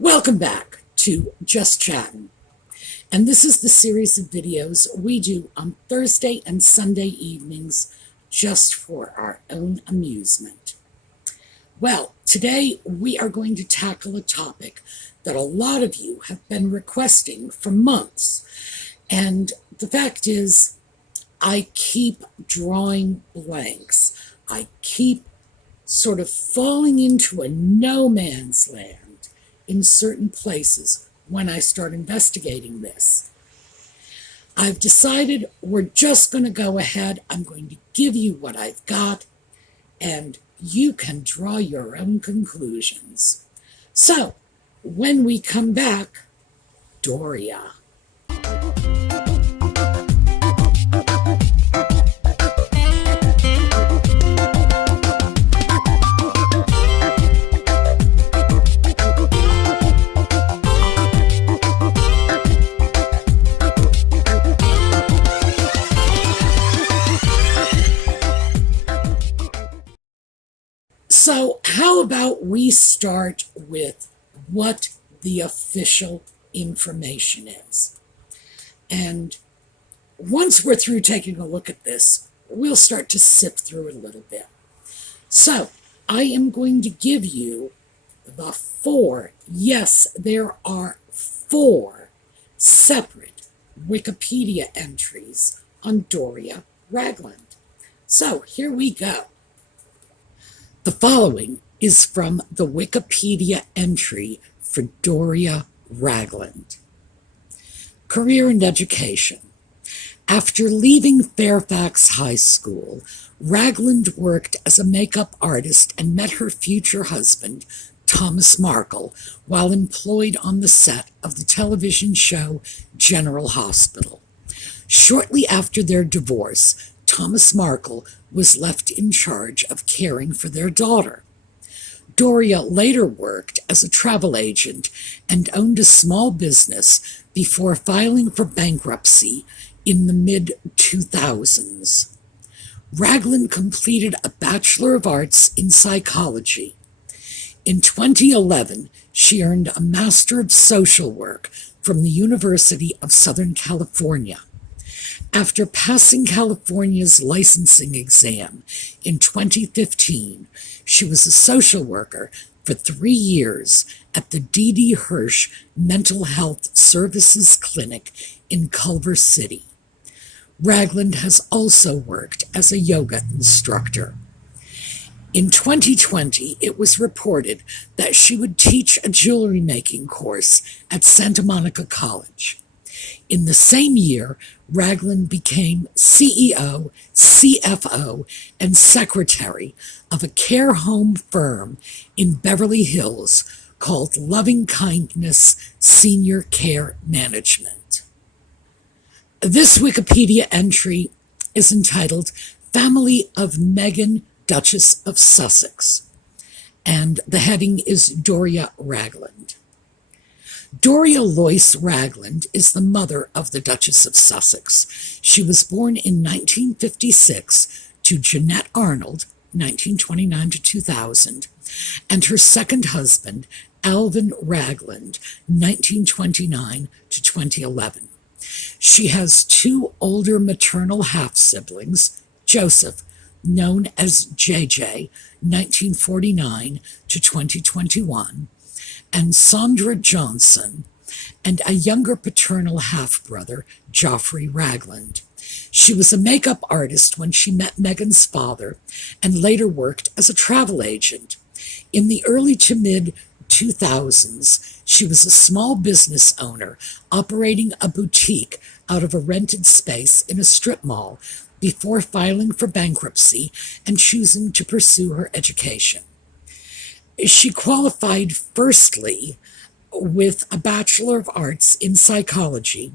Welcome back to Just Chattin'. And this is the series of videos we do on Thursday and Sunday evenings just for our own amusement. Well, today we are going to tackle a topic that a lot of you have been requesting for months. And the fact is, I keep drawing blanks. I keep sort of falling into a no man's land in certain places when I start investigating this. I've decided we're just going to go ahead. I'm going to give you what I've got, and you can draw your own conclusions. So, when we come back, DORIA. So how about we start with what the official information is? And once we're through taking a look at this, we'll start to sift through it a little bit. So I am going to give you the four, yes, there are 4 separate Wikipedia entries on DORIA Ragland. So here we go. The following is from the Wikipedia entry for DORIA Ragland. Career and education. After leaving Fairfax High School, Ragland worked as a makeup artist and met her future husband, Thomas Markle, while employed on the set of the television show General Hospital. Shortly after their divorce, Thomas Markle was left in charge of caring for their daughter. DORIA later worked as a travel agent and owned a small business before filing for bankruptcy in the mid-2000s. Ragland completed a Bachelor of Arts in Psychology. In 2011, she earned a Master of Social Work from the University of Southern California. After passing California's licensing exam in 2015, she was a social worker for 3 years at the D.D. Hirsch Mental Health Services Clinic in Culver City. Ragland has also worked as a yoga instructor. In 2020, it was reported that she would teach a jewelry making course at Santa Monica College. In the same year, Ragland became CEO, CFO, and secretary of a care home firm in Beverly Hills called Loving Kindness Senior Care Management. This Wikipedia entry is entitled Family of Meghan, Duchess of Sussex, and the heading is DORIA Ragland. DORIA Loyce Ragland is the mother of the Duchess of Sussex. She was born in 1956 to Jeanette Arnold, 1929 to 2000, and her second husband, Alvin Ragland, 1929 to 2011. She has 2 older maternal half-siblings, Joseph, known as JJ, 1949 to 2021, and Sandra Johnson, and a younger paternal half-brother, Geoffrey Ragland. She was a makeup artist when she met Meghan's father and later worked as a travel agent. In the early to mid-2000s, she was a small business owner operating a boutique out of a rented space in a strip mall before filing for bankruptcy and choosing to pursue her education. She qualified firstly with a Bachelor of Arts in Psychology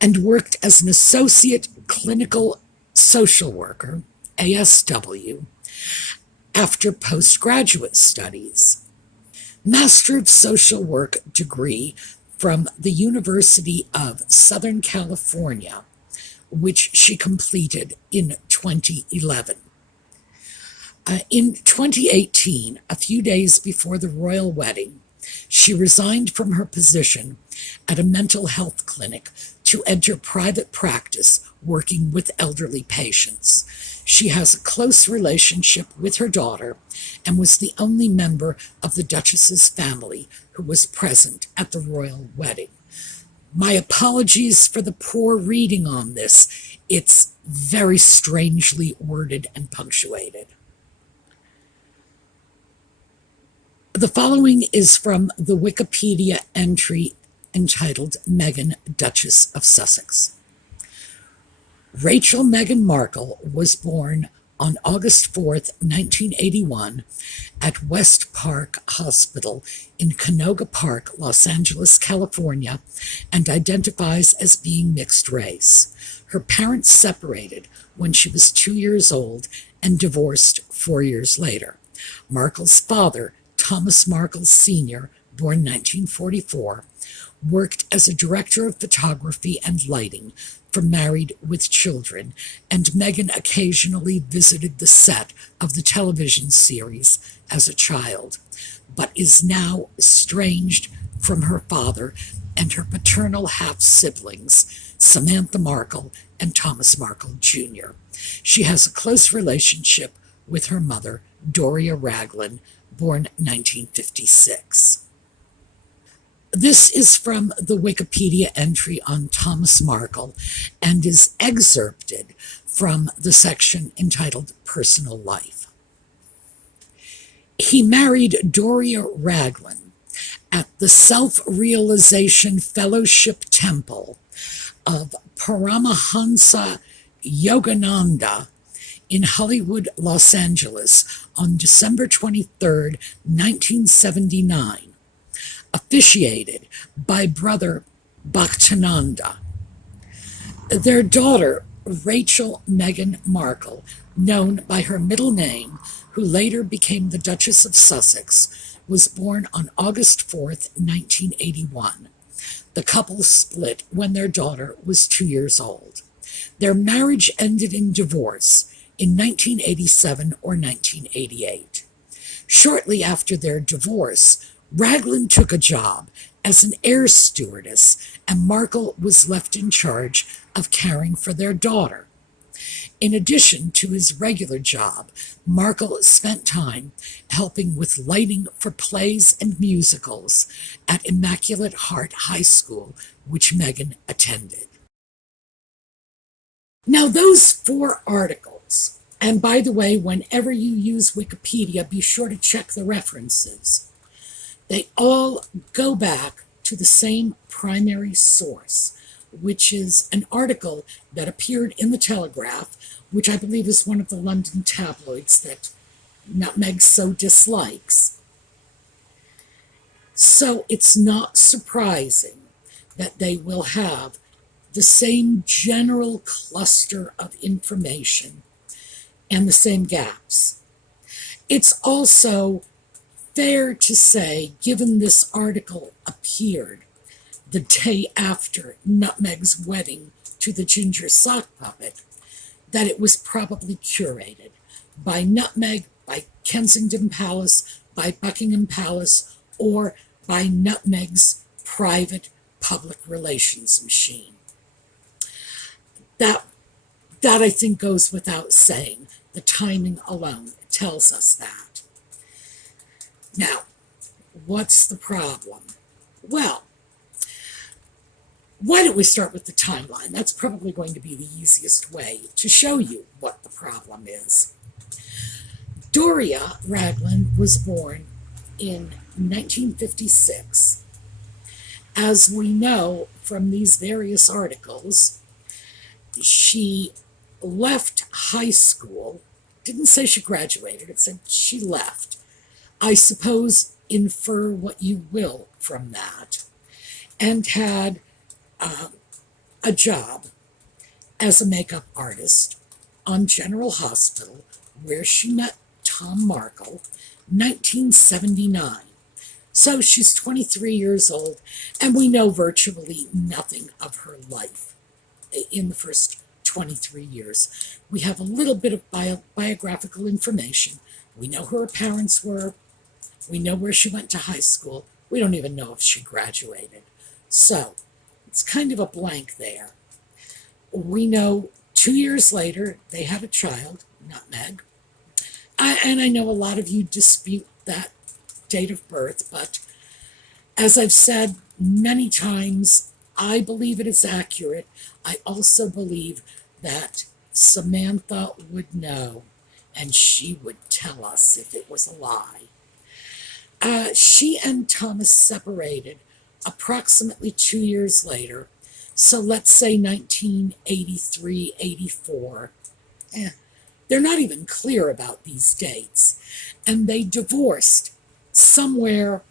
and worked as an Associate Clinical Social Worker, ASW, after postgraduate studies. Master of Social Work degree from the University of Southern California, which she completed in 2011. In 2018, a few days before the royal wedding, She resigned from her position at a mental health clinic to enter private practice working with elderly patients. She has a close relationship with her daughter and was the only member of the Duchess's family who was present at the royal wedding. My apologies for the poor reading on this. It's very strangely worded and punctuated. The following is from the Wikipedia entry entitled Meghan, Duchess of Sussex. Rachel Meghan Markle was born on August 4th, 1981, at West Park Hospital in Canoga Park, Los Angeles, California, and identifies as being mixed race. Her parents separated when she was 2 years old and divorced 4 years later. Markle's father, Thomas Markle Sr., born 1944, worked as a director of photography and lighting for Married with Children, and Meghan occasionally visited the set of the television series as a child, but is now estranged from her father and her paternal half-siblings, Samantha Markle and Thomas Markle Jr. She has a close relationship with her mother, DORIA Raglan, born 1956. This is from the Wikipedia entry on Thomas Markle and is excerpted from the section entitled Personal Life. He married DORIA Raglan at the Self-Realization Fellowship Temple of Paramahansa Yogananda in Hollywood, Los Angeles on December 23, 1979, officiated by Brother Bhaktananda. Their daughter, Rachel Meghan Markle, known by her middle name, who later became the Duchess of Sussex, was born on August 4, 1981. The couple split when their daughter was 2 years old. Their marriage ended in divorce in 1987 or 1988. Shortly after their divorce, Raglan took a job as an air stewardess, and Markle was left in charge of caring for their daughter. In addition to his regular job, Markle spent time helping with lighting for plays and musicals at Immaculate Heart High School, which Meghan attended. Now, those 4 articles, and by the way, whenever you use Wikipedia, be sure to check the references. They all go back to the same primary source, which is an article that appeared in the Telegraph, which I believe is one of the London tabloids that Nutmeg so dislikes. So it's not surprising that they will have the same general cluster of information and the same gaps. It's also fair to say, given this article appeared the day after Nutmeg's wedding to the ginger sock puppet, that it was probably curated by Nutmeg, by Kensington Palace, by Buckingham Palace, or by Nutmeg's private public relations machine. That I think goes without saying. The timing alone tells us that. Now, what's the problem? Well, why don't we start with the timeline? That's probably going to be the easiest way to show you what the problem is. DORIA Raglan was born in 1956. As we know from these various articles, she left high school. Didn't say she graduated, it said she left. I suppose infer what you will from that. And had a job as a makeup artist on General Hospital, where she met Tom Markle, 1979. So she's 23 years old, and we know virtually nothing of her life in the first 23 years. We have a little bit of biographical information. We know who her parents were. We know where she went to high school, We don't even know if she graduated. So it's kind of a blank there. We know 2 years later they had a child, not Meg. And I know a lot of you dispute that date of birth, but as I've said many times, I believe it is accurate. I also believe that Samantha would know, and she would tell us if it was a lie. She and Thomas separated approximately 2 years later, so let's say 1983, 84. They're not even clear about these dates. And they divorced somewhere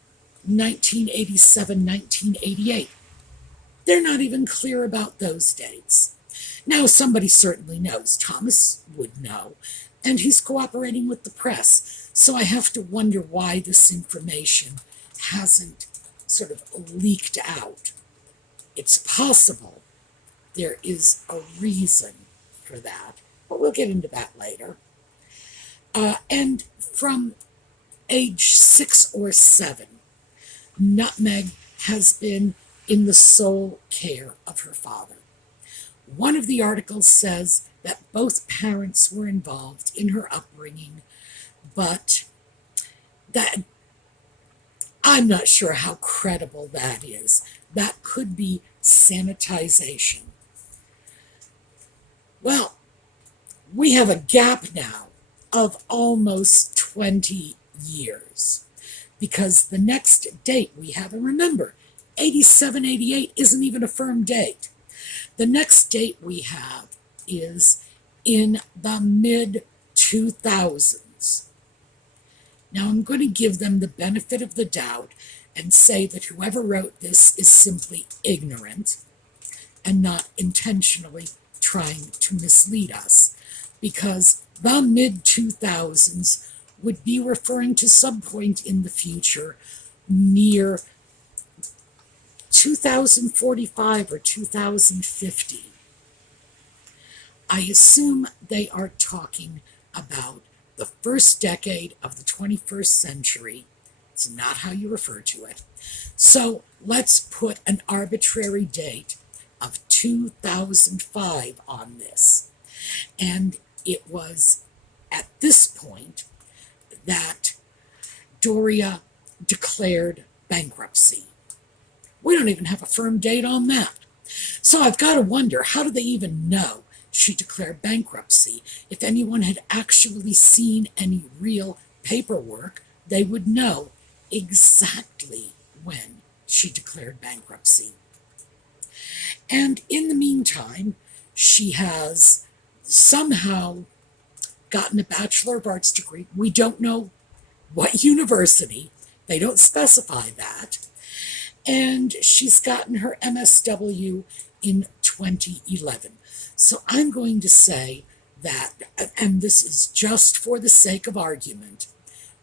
1987, 1988. They're not even clear about those dates. Now, somebody certainly knows. Thomas would know, and he's cooperating with the press. So I have to wonder why this information hasn't sort of leaked out. It's possible there is a reason for that, but we'll get into that later. And from age 6 or 7, Nutmeg has been in the sole care of her father. One of the articles says that both parents were involved in her upbringing, but that I'm not sure how credible that is. That could be sanitization. Well, we have a gap now of almost 20 years because the next date we have, and remember, 87, 88 isn't even a firm date. The next date we have is in the mid-2000s. Now, I'm going to give them the benefit of the doubt and say that whoever wrote this is simply ignorant and not intentionally trying to mislead us, because the mid-2000s would be referring to some point in the future near 2045 or 2050. I assume they are talking about the first decade of the 21st century. It's not how you refer to it. So let's put an arbitrary date of 2005 on this. And it was at this point that DORIA declared bankruptcy. We don't even have a firm date on that. So I've got to wonder, how do they even know she declared bankruptcy? If anyone had actually seen any real paperwork, they would know exactly when she declared bankruptcy. And in the meantime, she has somehow gotten a Bachelor of Arts degree. We don't know what university. They don't specify that. And she's gotten her MSW in 2011. So I'm going to say that, and this is just for the sake of argument,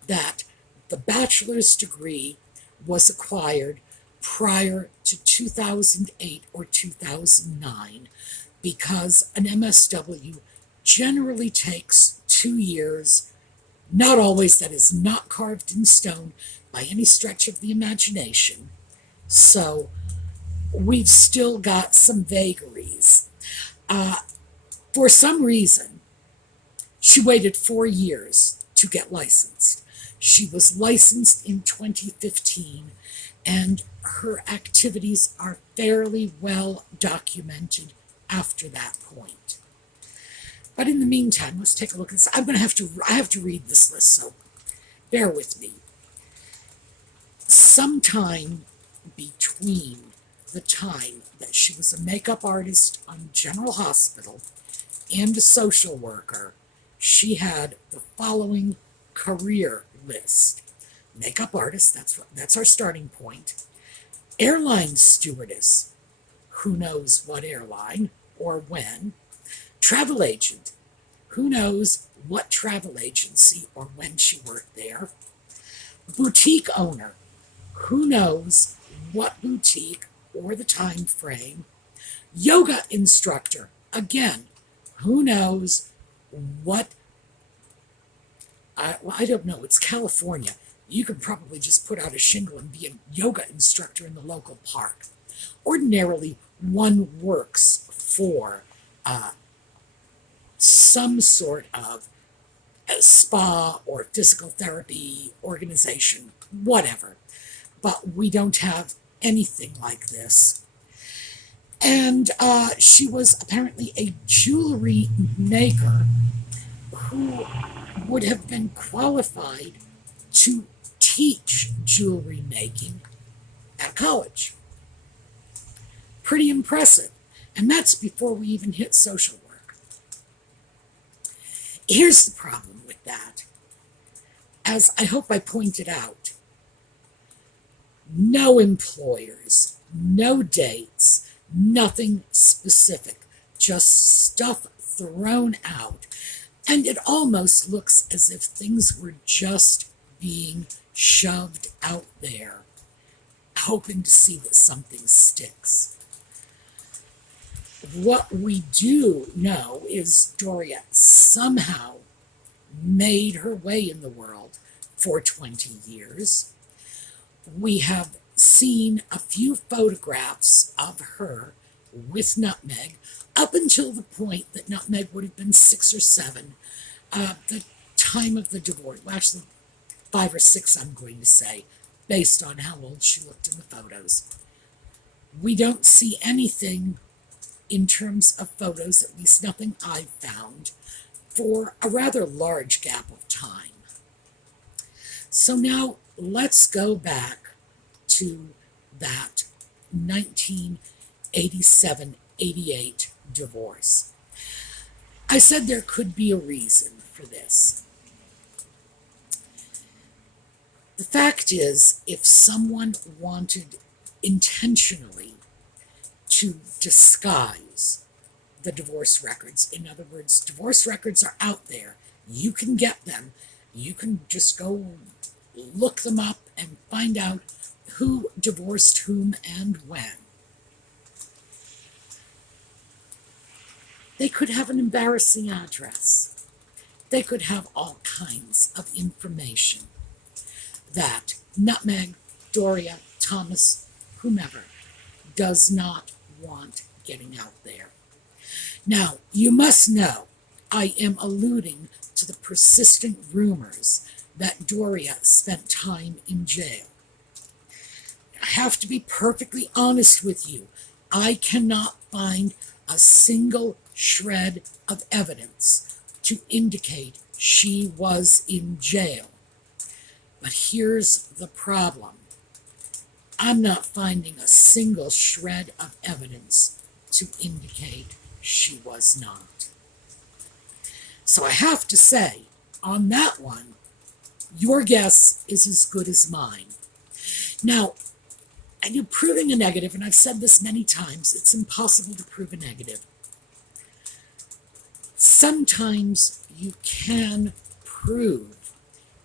that the bachelor's degree was acquired prior to 2008 or 2009, because an MSW generally takes 2 years, not always, that is not carved in stone by any stretch of the imagination. So we've still got some vagaries. For some reason, she waited 4 years to get licensed. She was licensed in 2015, and her activities are fairly well documented after that point. But in the meantime, let's take a look at this. I have to read this list, so bear with me. Sometime between the time that she was a makeup artist on General Hospital and a social worker, she had the following career list. Makeup artist, that's our starting point. Airline stewardess, who knows what airline or when. Travel agent, who knows what travel agency or when she worked there. Boutique owner, who knows what boutique or the time frame. Yoga instructor, again, who knows what, I don't know, it's California. You could probably just put out a shingle and be a yoga instructor in the local park. Ordinarily, one works for some sort of a spa or physical therapy organization, whatever. But we don't have anything like this. And she was apparently a jewelry maker who would have been qualified to teach jewelry making at college. Pretty impressive. And that's before we even hit social work. Here's the problem with that. As I hope I pointed out, no employers, no dates, nothing specific, just stuff thrown out. And it almost looks as if things were just being shoved out there, hoping to see that something sticks. What we do know is DORIA somehow made her way in the world for 20 years. We have seen a few photographs of her with Nutmeg up until the point that Nutmeg would have been 6 or 7, the time of the divorce. Well, actually, 5 or 6, I'm going to say, based on how old she looked in the photos. We don't see anything in terms of photos, at least nothing I've found, for a rather large gap of time. So now let's go back to that 1987-88 divorce. I said there could be a reason for this. The fact is, if someone wanted intentionally to disguise the divorce records, in other words, divorce records are out there, you can get them, you can just go look them up and find out who divorced whom and when. They could have an embarrassing address. They could have all kinds of information that Nutmeg, DORIA, Thomas, whomever, does not want getting out there. Now, you must know, I am alluding to the persistent rumors that DORIA spent time in jail. I have to be perfectly honest with you. I cannot find a single shred of evidence to indicate she was in jail. But here's the problem. I'm not finding a single shred of evidence to indicate she was not. So I have to say, on that one, your guess is as good as mine. Now, and you're proving a negative, and I've said this many times, it's impossible to prove a negative. Sometimes you can prove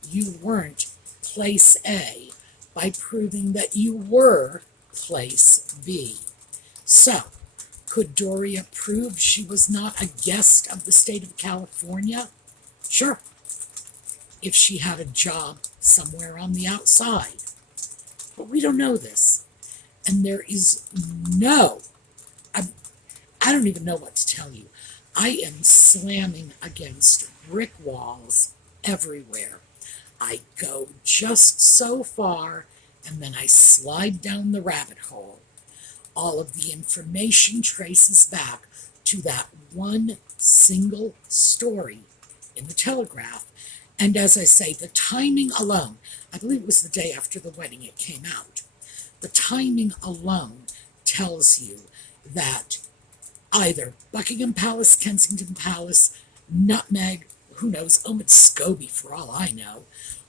you weren't place A by proving that you were place B. So, could DORIA prove she was not a guest of the state of California? Sure, if she had a job somewhere on the outside. But we don't know this. And there is no, I don't even know what to tell you. I am slamming against brick walls everywhere. I go just so far, and then I slide down the rabbit hole. All of the information traces back to that one single story in the Telegraph. And as I say, the timing alone, I believe it was the day after the wedding it came out, the timing alone tells you that either Buckingham Palace, Kensington Palace, Nutmeg, who knows, Omid Scobie for all I know,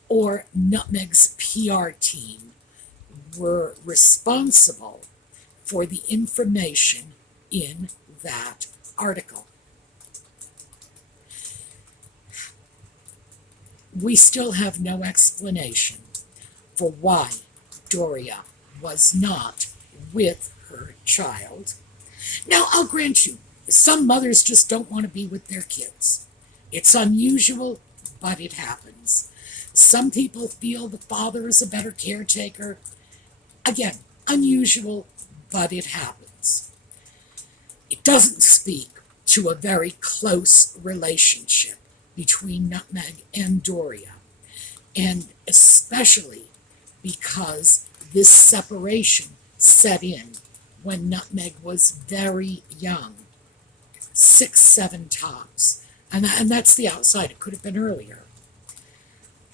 or Nutmeg's PR team were responsible for the information in that article. We still have no explanation for why DORIA was not with her child. Now, I'll grant you, some mothers just don't want to be with their kids. It's unusual, but it happens. Some people feel the father is a better caretaker. Again, unusual, but it happens. It doesn't speak to a very close relationship between Nutmeg and DORIA, and especially because this separation set in when Nutmeg was very young, 6, 7 tops, and that's the outside. It could have been earlier.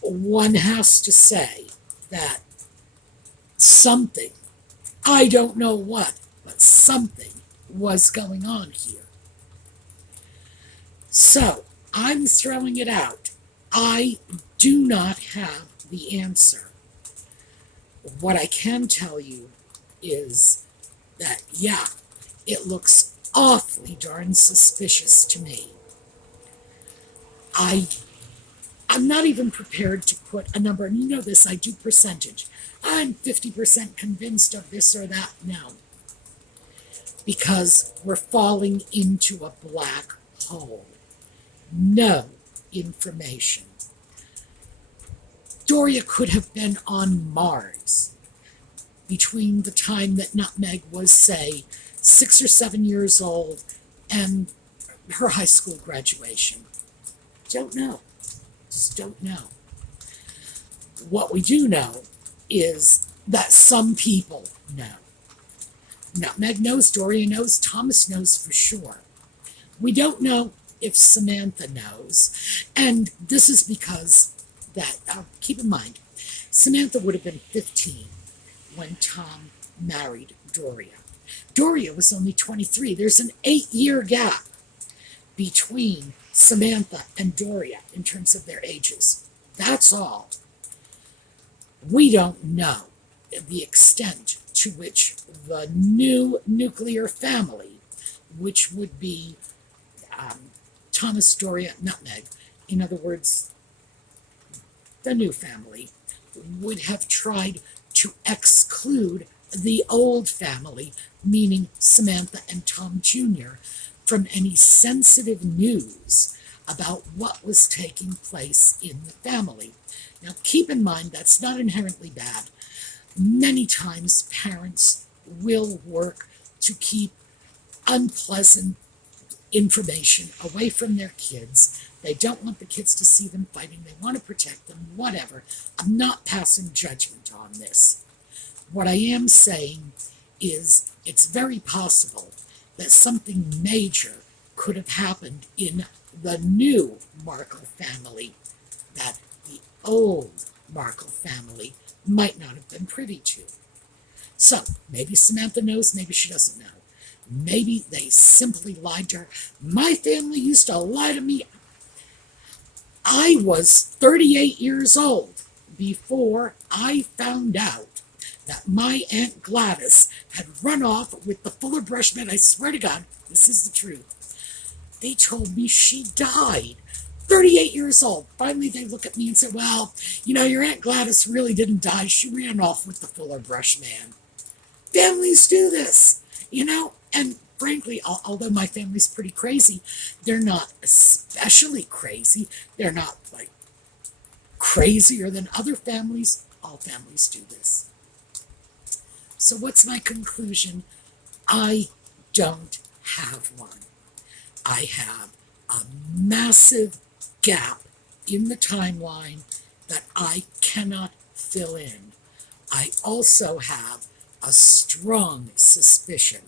One has to say that something, I don't know what, but something was going on here. So, I'm throwing it out. I do not have the answer. What I can tell you is that, yeah, it looks awfully darn suspicious to me. I'm not even prepared to put a number, and you know this, I do percentage. I'm 50% convinced of this or that. No. Because we're falling into a black hole. No information. DORIA could have been on Mars between the time that Nutmeg was, say, 6 or 7 years old and her high school graduation. Don't know. Just don't know. What we do know is that some people know. Nutmeg knows, DORIA knows, Thomas knows for sure. We don't know if Samantha knows, and this is because that, keep in mind, Samantha would have been 15 when Tom married DORIA. DORIA was only 23. There's an 8-year gap between Samantha and DORIA in terms of their ages. That's all. We don't know the extent to which the new nuclear family, which would be Thomas, DORIA, Nutmeg, in other words, the new family, would have tried to exclude the old family, meaning Samantha and Tom Jr., from any sensitive news about what was taking place in the family. Now, keep in mind, that's not inherently bad. Many times, parents will work to keep unpleasant information away from their kids. They don't want the kids to see them fighting. They want to protect them, whatever. I'm not passing judgment on this. What I am saying is it's very possible that something major could have happened in the new Markle family that the old Markle family might not have been privy to. So, maybe Samantha knows, maybe she doesn't know. Maybe they simply lied to her. My family used to lie to me. I was 38 years old before I found out that my Aunt Gladys had run off with the Fuller Brush man. I swear to God, this is the truth. They told me she died. 38 years old. Finally, they look at me and say, well, you know, your Aunt Gladys really didn't die. She ran off with the Fuller Brush man. Families do this, you know, and frankly, although my family's pretty crazy, they're not especially crazy. They're not, like, crazier than other families. All families do this. So what's my conclusion? I don't have one. I have a massive gap in the timeline that I cannot fill in. I also have a strong suspicion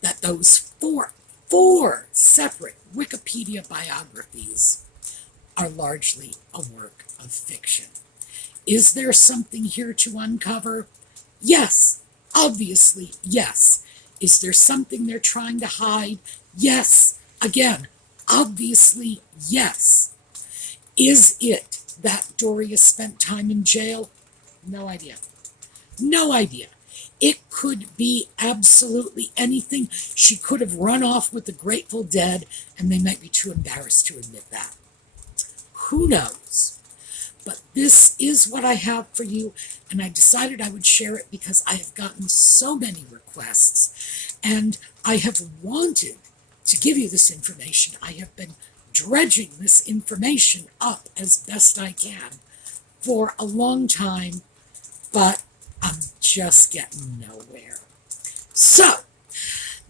that those four separate Wikipedia biographies are largely a work of fiction. Is there something here to uncover? Yes, obviously, yes. Is there something they're trying to hide? Yes. Again, obviously, yes. Is it that DORIA spent time in jail? No idea. No idea. It could be absolutely anything. She could have run off with the Grateful Dead, and they might be too embarrassed to admit that. Who knows? But this is what I have for you, and I decided I would share it because I have gotten so many requests, and I have wanted to give you this information. I have been dredging this information up as best I can for a long time, but I'm just getting nowhere. So,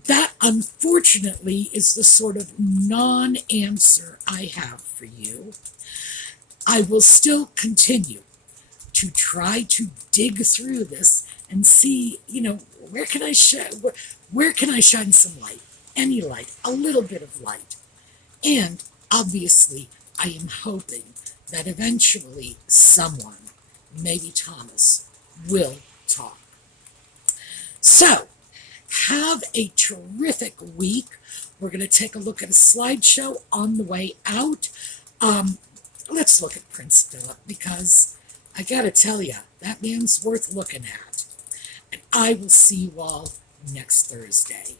that unfortunately is the sort of non-answer I have for you. I will still continue to try to dig through this and see, where can I shine some light, any light, a little bit of light. And obviously, I am hoping that eventually someone, maybe Thomas, will talk. So, have a terrific week. We're going to take a look at a slideshow on the way out. Let's look at Prince Philip, because I got to tell you, that man's worth looking at. And I will see you all next Thursday.